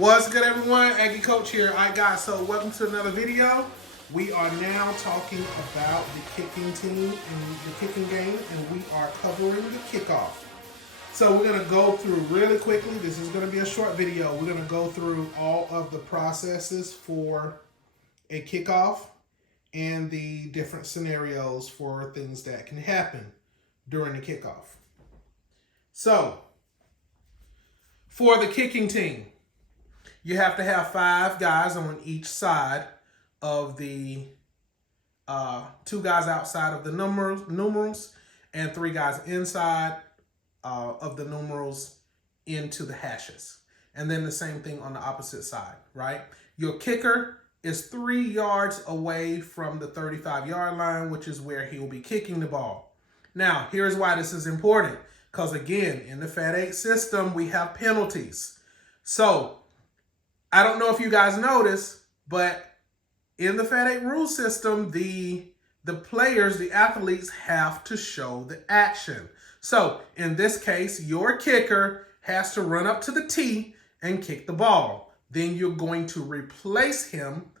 What's good, everyone? Aggie Coach here. All right, guys, so welcome to another video. We are now talking about the kicking team and the kicking game, and we are covering the kickoff. So we're going to go through really quickly. This is going to be a short video. We're going to go through all of the processes for a kickoff and the different scenarios for things that can happen during the kickoff. So, for the kicking team, you have to have 5 guys on each side of the 2 guys outside of the numerals and 3 guys inside of the numerals into the hashes. And then the same thing on the opposite side, right? Your kicker is 3 yards away from the 35-yard line, which is where he will be kicking the ball. Now, here's why this is important. Because again, in the FAT8 system, we have penalties. So, I don't know if you guys noticed, but in the FAT8 rule system, the players, the athletes have to show the action. So in this case, your kicker has to run up to the tee and kick the ball. Then you're going to replace him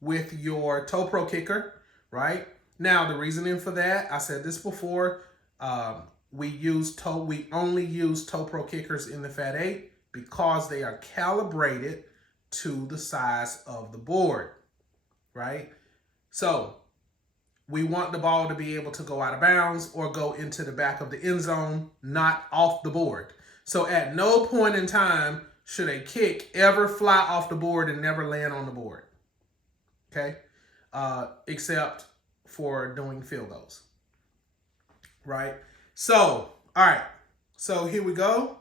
with your toe pro kicker, right? Now, the reasoning for that, I said this before, we only use toe pro kickers in the FAT8 because they are calibrated to the size of the board, right? So we want the ball to be able to go out of bounds or go into the back of the end zone, not off the board. So at no point in time should a kick ever fly off the board and never land on the board, okay? Except for doing field goals, right? So, all right, so here we go.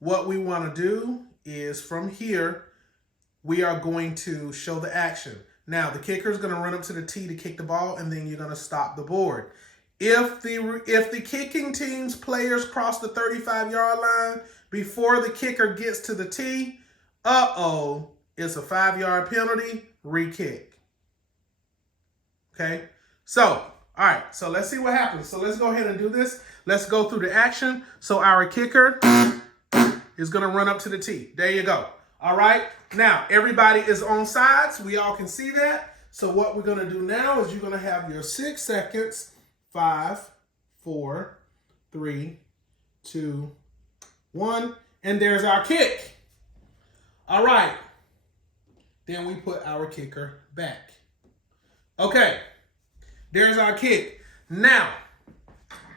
What we want to do is from here, we are going to show the action. Now, the kicker is going to run up to the tee to kick the ball, and then you're going to stop the board. If the kicking team's players cross the 35-yard line before the kicker gets to the tee, it's a 5-yard penalty, re-kick. Okay? So, all right, so let's see what happens. So let's go ahead and do this. Let's go through the action. So our kicker is going to run up to the tee. There you go. All right, now everybody is on sides. We all can see that. So what we're going to do now is you're going to have your 6 seconds. 5, 4, 3, 2, 1. And there's our kick. All right. Then we put our kicker back. Okay. There's our kick. Now,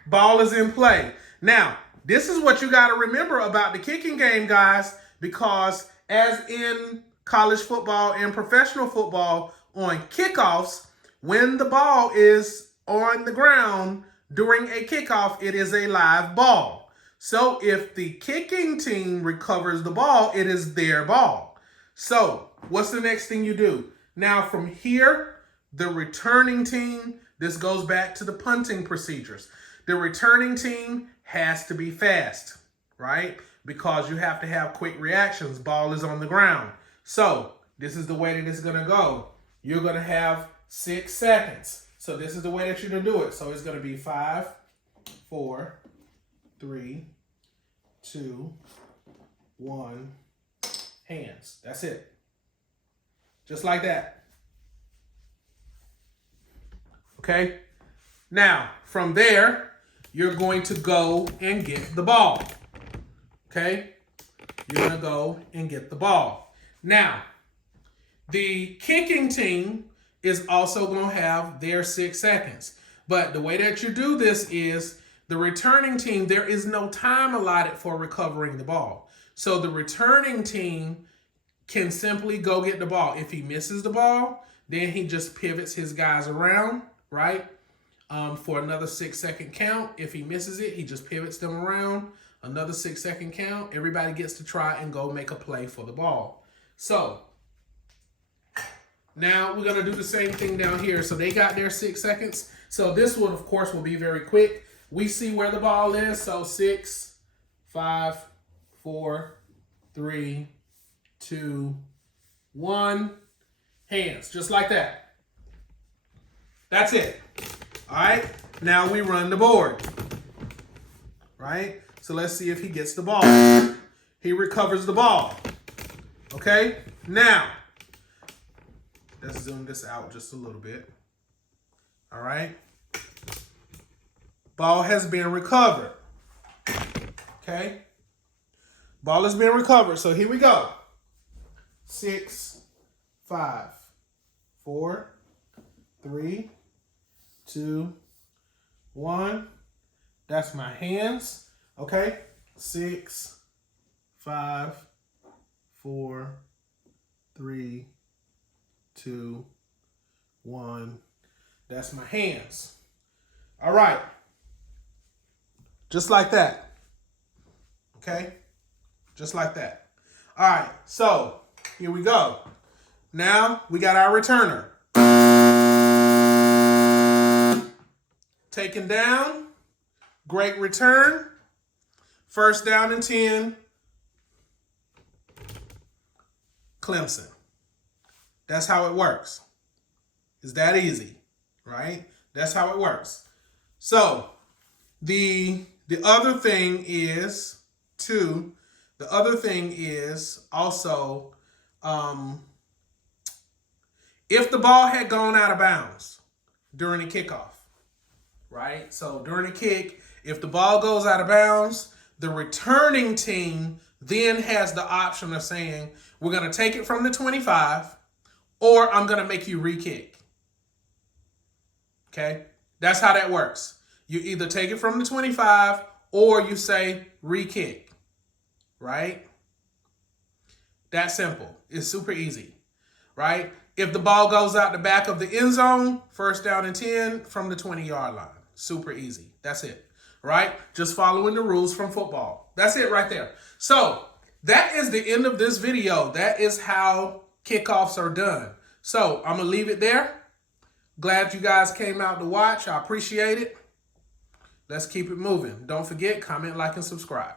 ball is in play. Now, this is what you got to remember about the kicking game, guys, because as in college football and professional football, on kickoffs, when the ball is on the ground during a kickoff, it is a live ball. So if the kicking team recovers the ball, it is their ball. So what's the next thing you do? Now from here, the returning team, this goes back to the punting procedures. The returning team has to be fast, right? Because you have to have quick reactions. Ball is on the ground. So this is the way that it's going to go. You're going to have 6 seconds. So this is the way that you're going to do it. So it's going to be 5, 4, 3, 2, 1, hands. That's it. Just like that. Okay? Now, from there, you're going to go and get the ball. Okay? You're going to go and get the ball. Now, the kicking team is also going to have their 6 seconds. But the way that you do this is the returning team, there is no time allotted for recovering the ball. So the returning team can simply go get the ball. If he misses the ball, then he just pivots his guys around, right? For another 6-second count. If he misses it, he just pivots them around. Another 6-second count. Everybody gets to try and go make a play for the ball. So now we're going to do the same thing down here. So they got their 6 seconds. So this one, of course, will be very quick. We see where the ball is. So 6, 5, 4, 3, 2, 1. Hands. Just like that. That's it. All right. Now we run the board. Right? So let's see if he gets the ball. He recovers the ball. Okay, now let's zoom this out just a little bit. All right. Ball has been recovered. Okay. Ball has been recovered. So here we go. 6, 5, 4, 3, 2, 1. That's my hands. Okay. 6, 5, 4, 3, 2, 1. That's my hands. All right. Just like that. Okay? Just like that. All right. So, here we go. Now, we got our returner. Taken down. Great return. First down and 10. Clemson. That's how it works. It's that easy, right? That's how it works. So, the other thing is, too, the other thing is also, if the ball had gone out of bounds during the kickoff, right? So during the kick, if the ball goes out of bounds, the returning team then has the option of saying, we're going to take it from the 25, or I'm going to make you re-kick. Okay? That's how that works. You either take it from the 25 or you say re-kick, right? That's simple. It's super easy, right? If the ball goes out the back of the end zone, first down and 10 from the 20-yard line. Super easy. That's it, right? Just following the rules from football. That's it right there. So that is the end of this video. That is how kickoffs are done. So I'm going to leave it there. Glad you guys came out to watch. I appreciate it. Let's keep it moving. Don't forget, comment, like, and subscribe.